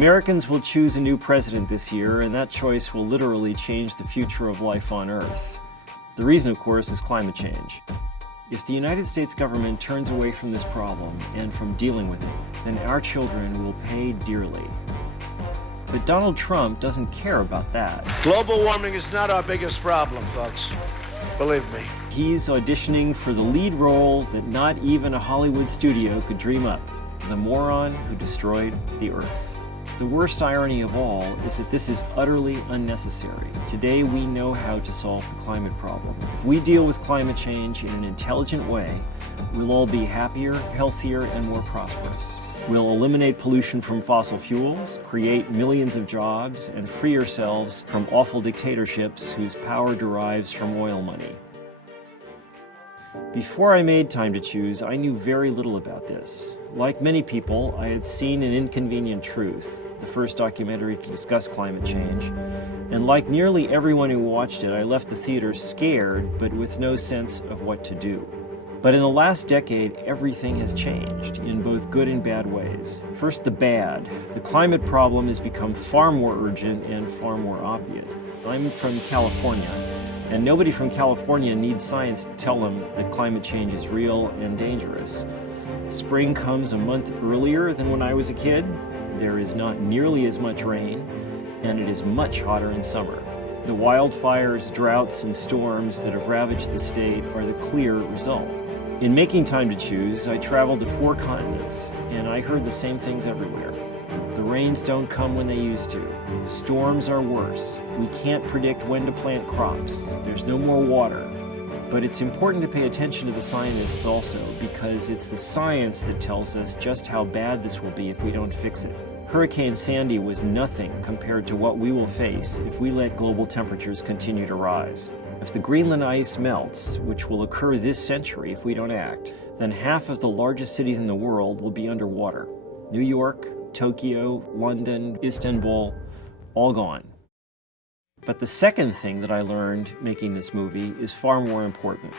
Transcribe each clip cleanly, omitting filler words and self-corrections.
Americans will choose a new president this year, and that choice will literally change the future of life on Earth. The reason, of course, is climate change. If the United States government turns away from this problem and from dealing with it, then our children will pay dearly. But Donald Trump doesn't care about that. Global warming is not our biggest problem, folks. Believe me. He's auditioning for the lead role that not even a Hollywood studio could dream up, the moron who destroyed the Earth. The worst irony of all is that this is utterly unnecessary. Today we know how to solve the climate problem. If we deal with climate change in an intelligent way, we'll all be happier, healthier, and more prosperous. We'll eliminate pollution from fossil fuels, create millions of jobs, and free ourselves from awful dictatorships whose power derives from oil money. Before I made Time to Choose, I knew very little about this. Like many people, I had seen An Inconvenient Truth, the first documentary to discuss climate change, and like nearly everyone who watched it, I left the theater scared, but with no sense of what to do. But in the last decade, everything has changed, in both good and bad ways. First, the bad. The climate problem has become far more urgent and far more obvious. I'm from California, and nobody from California needs science to tell them that climate change is real and dangerous. Spring comes a month earlier than when I was a kid. There is not nearly as much rain, and it is much hotter in summer. The wildfires, droughts, and storms that have ravaged the state are the clear result. In making Time to Choose, I traveled to 4 continents, and I heard the same things everywhere. The rains don't come when they used to. Storms are worse. We can't predict when to plant crops. There's no more water. But it's important to pay attention to the scientists also, because it's the science that tells us just how bad this will be if we don't fix it. Hurricane Sandy was nothing compared to what we will face if we let global temperatures continue to rise. If the Greenland ice melts, which will occur this century if we don't act, then half of the largest cities in the world will be underwater. New York, Tokyo, London, Istanbul, all gone. But the second thing that I learned making this movie is far more important.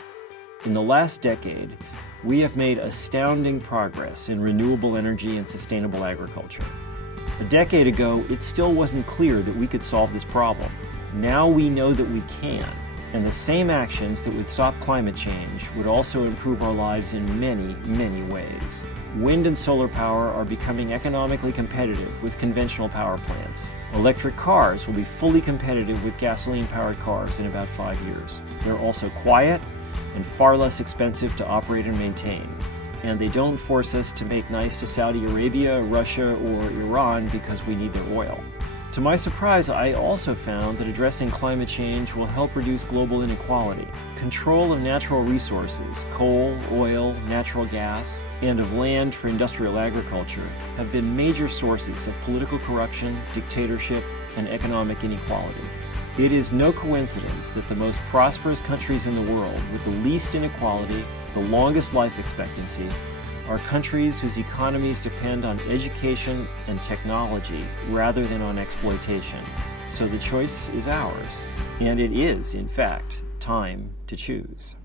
In the last decade, we have made astounding progress in renewable energy and sustainable agriculture. A decade ago, it still wasn't clear that we could solve this problem. Now we know that we can. And the same actions that would stop climate change would also improve our lives in many, many ways. Wind and solar power are becoming economically competitive with conventional power plants. Electric cars will be fully competitive with gasoline-powered cars in about 5 years. They're also quiet and far less expensive to operate and maintain. And they don't force us to make nice to Saudi Arabia, Russia, or Iran because we need their oil. To my surprise, I also found that addressing climate change will help reduce global inequality. Control of natural resources, coal, oil, natural gas, and of land for industrial agriculture have been major sources of political corruption, dictatorship, and economic inequality. It is no coincidence that the most prosperous countries in the world with the least inequality, the longest life expectancy, are countries whose economies depend on education and technology rather than on exploitation. So the choice is ours. And it is, in fact, time to choose.